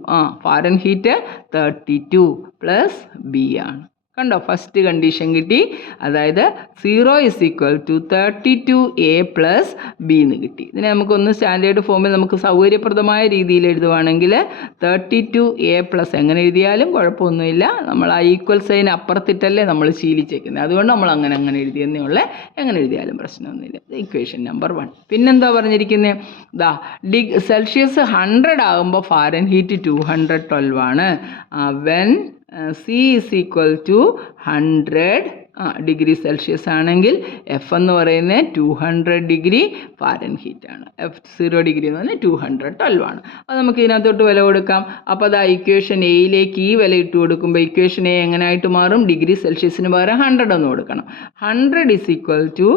Fahrenheit 32 plus B ആണ്. കണ്ടോ, ഫസ്റ്റ് കണ്ടീഷൻ കിട്ടി. അതായത് 0 is equal to 32A plus b എന്ന് കിട്ടി. ഇതിനെ നമുക്കൊന്ന് സ്റ്റാൻഡേർഡ് ഫോമിൽ നമുക്ക് സൗകര്യപ്രദമായ രീതിയിൽ എഴുതുവാണെങ്കിൽ 32A പ്ലസ് എങ്ങനെ എഴുതിയാലും കുഴപ്പമൊന്നുമില്ല. നമ്മൾ ആ ഈക്വൽ സൈൻ അപ്പുറത്തിട്ടല്ലേ നമ്മൾ ശീലിച്ചേക്കുന്നത്. അതുകൊണ്ട് നമ്മൾ അങ്ങനെ എഴുതിയെന്നേ ഉള്ളേ. എങ്ങനെ എഴുതിയാലും പ്രശ്നമൊന്നുമില്ല. Equation number 1. പിന്നെന്താ പറഞ്ഞിരിക്കുന്നത്? സെൽഷ്യസ് 100 ആകുമ്പോൾ ഫാരൻഹീറ്റ് 212 ആണ്. When C is equal to 100 degree Celsius ആണെങ്കിൽ എഫ് എന്ന് പറയുന്നത് 200 ഡിഗ്രി ഫാരൻഹീറ്റ് ആണ്. F0 ഡിഗ്രി എന്ന് പറഞ്ഞാൽ 212 ആണ്. അത് നമുക്ക് ഇതിനകത്തോട്ട് വില കൊടുക്കാം. അപ്പോൾ അത് ഇക്വേഷൻ എയിലേക്ക് ഈ വില ഇട്ട് കൊടുക്കുമ്പോൾ ഇക്വേഷൻ എ എങ്ങനെയായിട്ട് മാറും? ഡിഗ്രി സെൽഷ്യസിന് പകരം 100 എന്ന് കൊടുക്കണം. 100 is equal to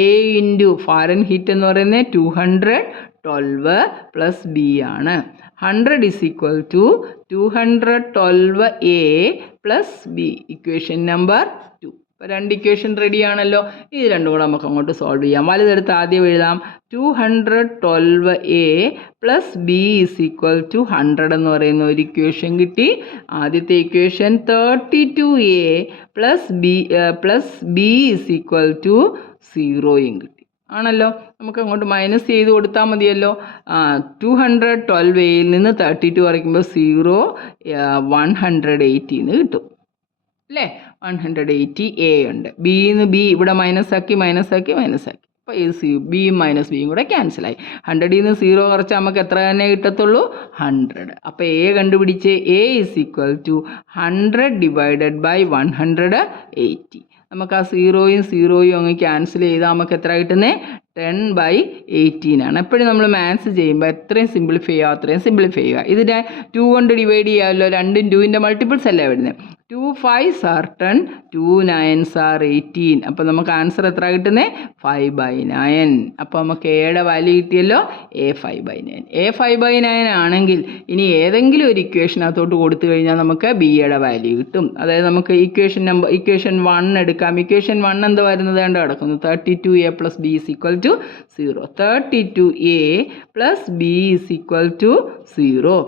A into Fahrenheit എന്ന് പറയുന്നത് 212 പ്ലസ് ബി ആണ്. 100 is equal to 212A plus b, equation number 2. ഇപ്പോൾ രണ്ട് ഇക്വേഷൻ റെഡി ആണല്ലോ. ഇത് രണ്ടും കൂടെ നമുക്ക് അങ്ങോട്ട് സോൾവ് ചെയ്യാം. വലുതെടുത്ത് ആദ്യം എഴുതാം. 212A plus B is equal to 100 എന്ന് പറയുന്ന ഒരു ഇക്വേഷൻ കിട്ടി. ആദ്യത്തെ equation 32A plus B is equal to 0യും കിട്ടി. ആണല്ലോ. നമുക്ക് അങ്ങോട്ട് മൈനസ് ചെയ്ത് കൊടുത്താൽ മതിയല്ലോ. 212Aയിൽ നിന്ന് 32 കുറയ്ക്കുമ്പോൾ 0 180 എന്ന് കിട്ടും അല്ലേ. 180A ഉണ്ട്. ബിന്ന് ബി ഇവിടെ മൈനസ് ആക്കി. അപ്പോൾ ഈ ബിയും മൈനസ് ബിയും കൂടെ ക്യാൻസലായി. 100ൽ നിന്ന് 0 കുറച്ചാൽ നമുക്ക് എത്ര തന്നെ കിട്ടത്തുള്ളൂ? 100. അപ്പോൾ എ കണ്ടുപിടിച്ച് A is equal to 100 divided by 180. നമുക്ക് ആ 0യും അങ്ങ് ക്യാൻസൽ ചെയ്താൽ നമുക്ക് എത്ര കിട്ടുന്നത്? 10/18 ആണ്. എപ്പോഴും നമ്മൾ മാത്സ് ചെയ്യുമ്പോൾ എത്രയും സിംപ്ലിഫൈ ചെയ്യുക. ഇതിനെ 2 കൊണ്ട് ഡിവൈഡ് ചെയ്യാമല്ലോ. 2ഉം 2ൻ്റെ മൾട്ടിപ്പിൾസ് അല്ലേ വരുന്നത്. 2 5s are 10, 2 9s are 18. അപ്പോൾ നമുക്ക് ആൻസർ എത്ര കിട്ടുന്നത്? 5/9. അപ്പോൾ നമുക്ക് എയുടെ വാല്യൂ കിട്ടിയല്ലോ. A 5/9. A 5/9 ആണെങ്കിൽ ഇനി ഏതെങ്കിലും ഒരു ഇക്വേഷനകത്തോട്ട് കൊടുത്തു കഴിഞ്ഞാൽ നമുക്ക് ബിയുടെ വാല്യൂ കിട്ടും. അതായത് നമുക്ക് ഇക്വേഷൻ 1 എടുക്കാം. ഇക്വേഷൻ 1 എന്താ വരുന്നത്? കിടക്കുന്നു 32A plus B is equal to 0. 32A plus B is equal to 0.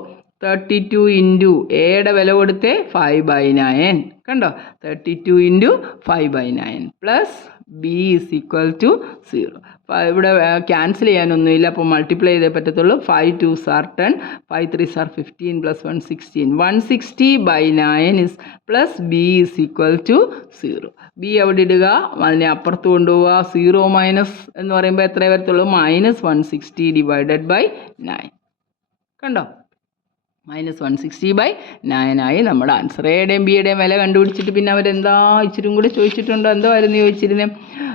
32 into എയുടെ വില കൊടുത്തേ 5/9. കണ്ടോ, 32 into 5/9 plus B is equal to 0. ഇവിടെ ക്യാൻസൽ ചെയ്യാനൊന്നുമില്ല. അപ്പോൾ മൾട്ടിപ്ലൈ ചെയ്തേ പറ്റത്തുള്ളൂ. 5 2s are 10, 5 3s are 15 plus 1 16. 160/9 is plus B is equal to 0. ബി അവിടെ ഇടുക, അതിനെ അപ്പുറത്ത് കൊണ്ടുപോവുക. 0 മൈനസ് എന്ന് പറയുമ്പോൾ എത്രയേ വരത്തുള്ളൂ? -160 ഡിവൈഡഡ് ബൈ 9. കണ്ടോ, -160/9 ആയി നമ്മുടെ ആൻസർ. എയുടെയും ബിയുടെയും വില കണ്ടുപിടിച്ചിട്ട് പിന്നെ അവരെന്താ ഇച്ചിരി കൂടെ ചോദിച്ചിട്ടുണ്ടോ? എന്തോ ആയിരുന്നു ചോദിച്ചിരുന്നത്?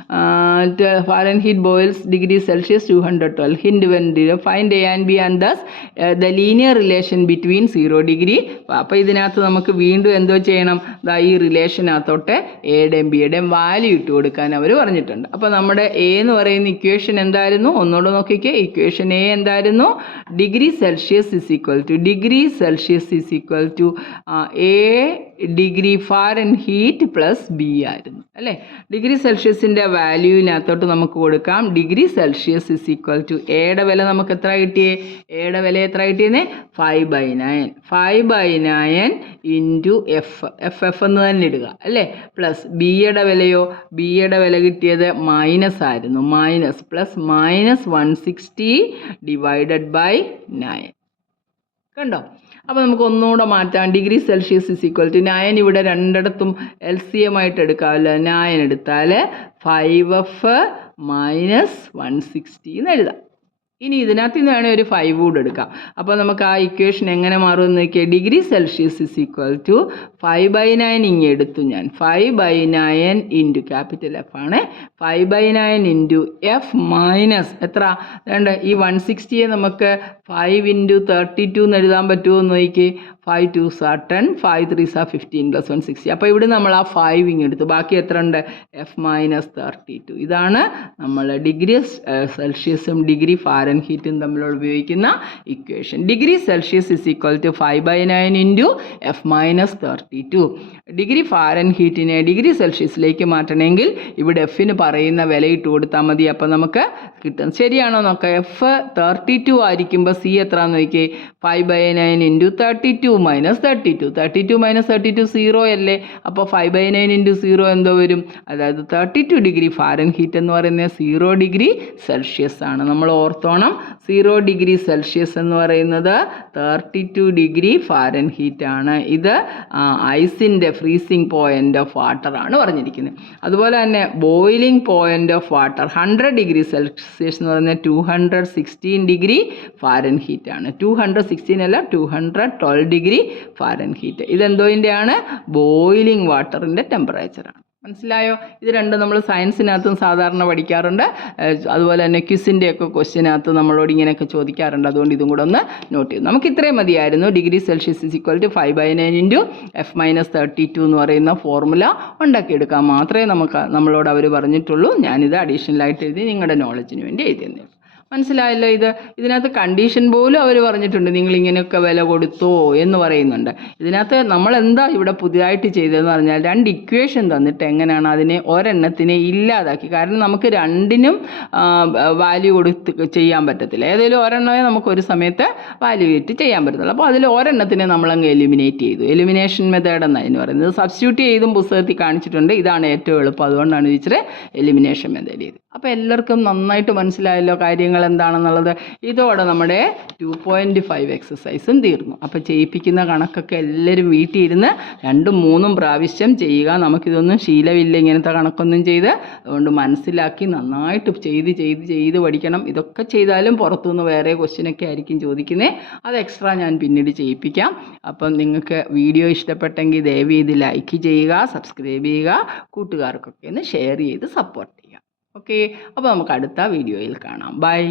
Fahrenheit boils degree Celsius 212. Hint when find A and B and thus the linear relation between 0 degree. അപ്പോൾ ഇതിനകത്ത് നമുക്ക് വീണ്ടും എന്തോ ചെയ്യണം, ഈ റിലേഷനകത്തോട്ട് എയുടെയും ബിയുടെയും വാല്യൂ ഇട്ട് കൊടുക്കാൻ അവർ പറഞ്ഞിട്ടുണ്ട്. അപ്പോൾ നമ്മുടെ എ എന്ന് പറയുന്ന ഇക്വേഷൻ എന്തായിരുന്നു, ഒന്നുകൂടെ നോക്കിക്കേ. ഇക്വേഷൻ എ എന്തായിരുന്നു, degree Celsius is equal to A degree Fahrenheit plus b ആയിരുന്നു അല്ലേ. ഡിഗ്രി സെൽഷ്യസിൻ്റെ വാല്യൂവിനകത്തോട്ട് നമുക്ക് കൊടുക്കാം degree Celsius is equal to എയുടെ വില നമുക്ക് എത്ര കിട്ടിയേ, എയുടെ വില എത്ര കിട്ടിയെന്നേ, 5/9 ഇൻറ്റു എഫ് എന്ന് തന്നെ ഇടുക അല്ലേ. പ്ലസ് ബിയുടെ വിലയോ, ബിയുടെ വില കിട്ടിയത് മൈനസ് ആയിരുന്നു, മൈനസ് പ്ലസ് -160 ഡിവൈഡഡ് ബൈ 9. കണ്ടോ. അപ്പോൾ നമുക്ക് ഒന്നുകൂടെ മാറ്റാം. Degree Celsius is equal to 9 ഇവിടെ രണ്ടിടത്തും LCM ആയിട്ട് എടുക്കാമല്ലോ. 9 എടുത്താൽ 5f മൈനസ് 160 എന്ന് എഴുതാം. ഇനി ഇതിനകത്ത് നിന്ന് വേണേൽ ഒരു 5 കൂടെ എടുക്കാം. അപ്പോൾ നമുക്ക് ആ ഇക്വേഷൻ എങ്ങനെ മാറുമെന്ന് നോക്കിയാൽ degree Celsius is equal to 5/9 ഇങ്ങ് എടുത്തു ഞാൻ. 5/9 ഇൻറ്റു ക്യാപിറ്റൽ F ആണ്. 5/9 ഇൻറ്റു എഫ് മൈനസ് എത്ര വേണ്ട, ഈ 160യെ നമുക്ക് 5 ഇൻറ്റു 32 എന്ന് എഴുതാൻ പറ്റുമോ എന്ന് നോക്കി. 5 2s are 10, 5 3s are 15 plus 160. അപ്പോൾ ഇവിടെ നമ്മൾ ആ 5 ഇങ്ങ് എടുത്തു. ബാക്കി എത്ര ഉണ്ട്, F മൈനസ് 32. ഇതാണ് നമ്മൾ ഡിഗ്രി സെൽഷ്യസും ഡിഗ്രി ഫാരൻഹീറ്റും തമ്മിലുള്ള ഉപയോഗിക്കുന്ന equation. Degree Celsius is equal to 5/9 into F minus 32. Degree ഫാരൻഹീറ്റിനെ ഡിഗ്രി സെൽഷ്യസിലേക്ക് മാറ്റണമെങ്കിൽ ഇവിടെ എഫിന് പറയുന്ന വില ഇട്ട് കൊടുത്താൽ മതി. അപ്പോൾ നമുക്ക് കിട്ടും. ശരിയാണോ നോക്കാം. എഫ് 32 ആയിരിക്കുമ്പോൾ സി എത്രയാണെന്ന് നോക്കിയേ. 5/9 ഇൻറ്റു 32 മൈനസ് 32. 32 മൈനസ് 32 0 അല്ലേ. അപ്പോൾ 5/9 ഇൻറ്റു 0 എന്തോ വരും, അതായത് 32 ഡിഗ്രി ഫാരൻഹീറ്റ് എന്ന് പറയുന്നത് 0 ഡിഗ്രി സെൽഷ്യസ് ആണ്. നമ്മൾ ഓർത്തോണം, 0 ഡിഗ്രി സെൽഷ്യസ് എന്ന് പറയുന്നത് 32 ഡിഗ്രി ഫാരൻഹീറ്റ് ആണ്. ഇത് ഐസിൻ്റെ ഫ്രീസിങ് പോയിൻ്റ് ഓഫ് വാട്ടർ ആണ് പറഞ്ഞിരിക്കുന്നത്. അതുപോലെ തന്നെ boiling point of water 100 degree Celsius എന്ന് പറയുന്നത് 216 ഡിഗ്രി ഫാരൻഹീറ്റ് ആണ്. 216 അല്ല, 212 ഡിഗ്രി ഫാരൻഹീറ്റ്. ഇതെന്തോതിൻ്റെയാണ്, ബോയിലിംഗ് വാട്ടറിൻ്റെ ടെമ്പറേച്ചറാണ്. മനസ്സിലായോ. ഇത് രണ്ടും നമ്മൾ സയൻസിനകത്തും സാധാരണ പഠിക്കാറുണ്ട്. അതുപോലെ തന്നെ ക്വിസിൻ്റെയൊക്കെ ക്വസ്റ്റ്യനകത്ത് നമ്മളോട് ഇങ്ങനെയൊക്കെ ചോദിക്കാറുണ്ട്. അതുകൊണ്ട് ഇതും കൂടെ ഒന്ന് നോട്ട് ചെയ്തു. നമുക്ക് ഇത്രയും മതിയായിരുന്നു. Degree Celsius is equal to 5/9 into F minus 32 എന്ന് പറയുന്ന ഫോർമുല ഉണ്ടാക്കിയെടുക്കാൻ മാത്രമേ നമ്മളോട് അവർ പറഞ്ഞിട്ടുള്ളൂ. ഞാനിത് അഡീഷണലായിട്ട് എഴുതി നിങ്ങളുടെ നോളജിന് വേണ്ടി എഴുതിയെന്നേ. മനസ്സിലായല്ലോ. ഇതിനകത്ത് കണ്ടീഷൻ പോലും അവർ പറഞ്ഞിട്ടുണ്ട്, നിങ്ങളിങ്ങനെയൊക്കെ വില കൊടുത്തോ എന്ന് പറയുന്നുണ്ട്. ഇതിനകത്ത് നമ്മളെന്താ ഇവിടെ പുതിയതായിട്ട് ചെയ്തതെന്ന് പറഞ്ഞാൽ 2 ഇക്വേഷൻ തന്നിട്ട് എങ്ങനെയാണ് അതിനെ ഒരെണ്ണത്തിനെ ഇല്ലാതാക്കി. കാരണം നമുക്ക് രണ്ടിനും വാല്യൂ കൊടുത്ത് ചെയ്യാൻ പറ്റത്തില്ല. ഏതെങ്കിലും ഒരെണ്ണമേ നമുക്ക് ഒരു സമയത്ത് വാല്യൂ ഇട്ട് ചെയ്യാൻ പറ്റത്തുള്ളൂ. അപ്പോൾ അതിൽ ഒരെണ്ണത്തിനെ നമ്മളങ്ങ് എലിമിനേറ്റ് ചെയ്തു. എലിമിനേഷൻ മെത്തേഡ് എന്നതിന് പറയുന്നത്. സബ്സ്റ്റിറ്റ്യൂട്ട് ചെയ്തും പുസ്തകത്തിൽ കാണിച്ചിട്ടുണ്ട്. ഇതാണ് ഏറ്റവും എളുപ്പം. അതുകൊണ്ടാണ് ടീച്ചറെ എലിമിനേഷൻ മെത്തേഡ് ചെയ്തത്. അപ്പോൾ എല്ലാവർക്കും നന്നായിട്ട് മനസ്സിലായല്ലോ കാര്യങ്ങൾ എന്താണെന്നുള്ളത്. ഇതോടെ നമ്മുടെ 2.5 എക്സസൈസും തീർന്നു. അപ്പോൾ ചെയ്യിപ്പിക്കുന്ന കണക്കൊക്കെ എല്ലാവരും വീട്ടിൽ ഇരുന്ന് 2-3 പ്രാവശ്യം ചെയ്യുക. നമുക്കിതൊന്നും ശീലമില്ല ഇങ്ങനത്തെ കണക്കൊന്നും ചെയ്ത്. അതുകൊണ്ട് മനസ്സിലാക്കി നന്നായിട്ട് ചെയ്ത് പഠിക്കണം. ഇതൊക്കെ ചെയ്താലും പുറത്തുനിന്ന് വേറെ ക്വസ്റ്റ്യനൊക്കെ ആയിരിക്കും ചോദിക്കുന്നത്. അത് എക്സ്ട്രാ ഞാൻ പിന്നീട് ചെയ്യിപ്പിക്കാം. അപ്പം നിങ്ങൾക്ക് വീഡിയോ ഇഷ്ടപ്പെട്ടെങ്കിൽ ദയവ് ചെയ്ത് ലൈക്ക് ചെയ്യുക, സബ്സ്ക്രൈബ് ചെയ്യുക, കൂട്ടുകാർക്കൊക്കെ ഒന്ന് ഷെയർ ചെയ്ത് സപ്പോർട്ട് ചെയ്യുക. ഓക്കെ, അപ്പോൾ നമുക്ക് അടുത്ത വീഡിയോയിൽ കാണാം. ബൈ.